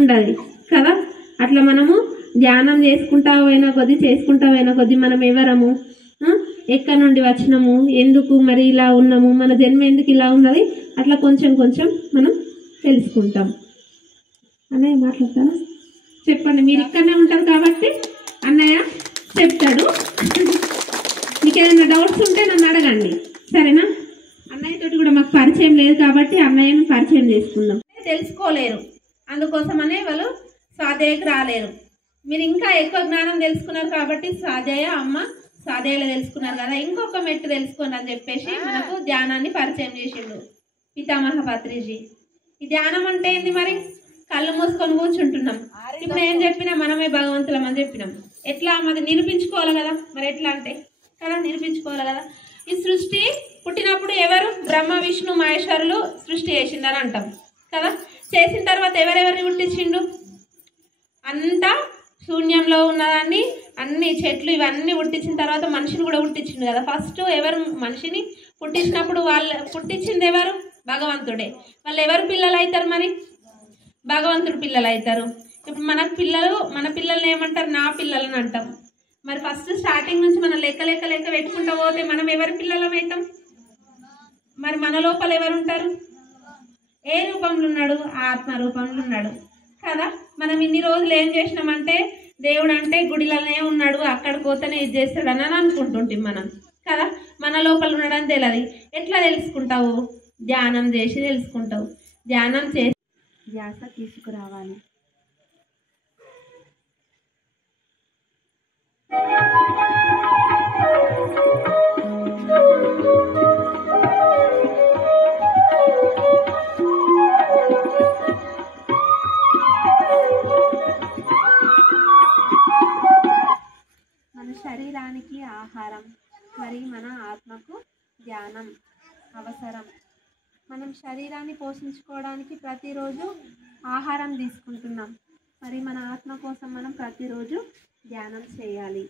ఉండదు కదా. అట్లా మనము ధ్యానం చేసుకుంటా పోయిన కొద్దీ మనం ఎవరము, ఎక్కడి నుండి వచ్చినాము, ఎందుకు మరి ఇలా ఉన్నాము, మన జన్మ ఎందుకు ఇలా ఉన్నది, అట్లా కొంచెం కొంచెం మనం తెలుసుకుంటాం. అన్నయ్య మాట్లాడతారా? చెప్పండి, మీరు ఇక్కడనే ఉంటారు కాబట్టి అన్నయ్య చెప్తాడు. మీకు ఏదైనా డౌట్స్ ఉంటే నన్ను అడగండి, సరేనా? అన్నయ్యతోటి కూడా మాకు పరిచయం లేదు కాబట్టి అన్నయ్యను పరిచయం చేసుకుందాం. తెలుసుకోలేరు, అందుకోసమనే వాళ్ళు స్వాధ్యాయకు రాలేరు. మీరు ఇంకా ఎక్కువ జ్ఞానం తెలుసుకున్నారు కాబట్టి స్వాధ్యాయ అమ్మ స్వాధ్యాయులు తెలుసుకున్నారు కదా, ఇంకొక మెట్టు తెలుసుకోండి అని చెప్పేసి మనకు ధ్యానాన్ని పరిచయం చేసిండు పితామహ పత్రిజీ. ఈ ధ్యానం అంటే ఏంది మరి? కళ్ళు మూసుకొని కూర్చుంటున్నాం. ఇప్పుడు ఏం చెప్పినా మనమే భగవంతులం అని చెప్పినాం. ఎట్లా మరి నిరూపించుకోవాలి కదా. మరి ఎట్లా అంటే కదా, నిరూపించుకోవాలి కదా. ఈ సృష్టి పుట్టినప్పుడు ఎవరు? బ్రహ్మ విష్ణు మహేశ్వరులు సృష్టి చేసిందని అంటాం కదా. చేసిన తర్వాత ఎవరెవరిని పుట్టించిండు? అంతా శూన్యంలో ఉన్నదాన్ని, అన్ని చెట్లు ఇవన్నీ పుట్టించిన తర్వాత మనిషిని కూడా పుట్టించిండు కదా. ఫస్ట్ ఎవరు మనిషిని పుట్టించినప్పుడు వాళ్ళు పుట్టించింది ఎవరు? భగవంతుడే. వాళ్ళు ఎవరు పిల్లలు అవుతారు మరి? భగవంతుడు పిల్లలు అవుతారు. ఇప్పుడు మన పిల్లల్ని ఏమంటారు? నా పిల్లలని అంటాం. మరి ఫస్ట్ స్టార్టింగ్ నుంచి మనం లెక్క లెక్క లెక్క పెట్టుకుంటూ పోతే మనం ఎవరి పిల్లలం అవుతాం? మరి మన లోపల ఎవరు ఉంటారు? ఏ రూపంలో ఉన్నాడు? ఆత్మ రూపంలో ఉన్నాడు కదా. మనం ఇన్ని రోజులు ఏం చేసినామంటే దేవుడు అంటే గుడిలోనే ఉన్నాడు, అక్కడ పోతేనే ఇది చేస్తాడని అనుకుంటుంటాం మనం కదా. మన లోపల ఉన్నాడని తెలియదు. ఎట్లా తెలుసుకుంటావు? ధ్యానం చేసి తెలుసుకుంటావు. ధ్యానం చేసి ధ్యాస తీసుకురావాలి. మన శరీరానికి ఆహారం, మరి మన ఆత్మకు ధ్యానం అవసరం. మనం శరీరాన్ని పోషించుకోవడానికి ప్రతిరోజు ఆహారం తీసుకుంటున్నాం. మరి మన ఆత్మ కోసం మనం ప్రతిరోజు ధ్యానం చేయాలి.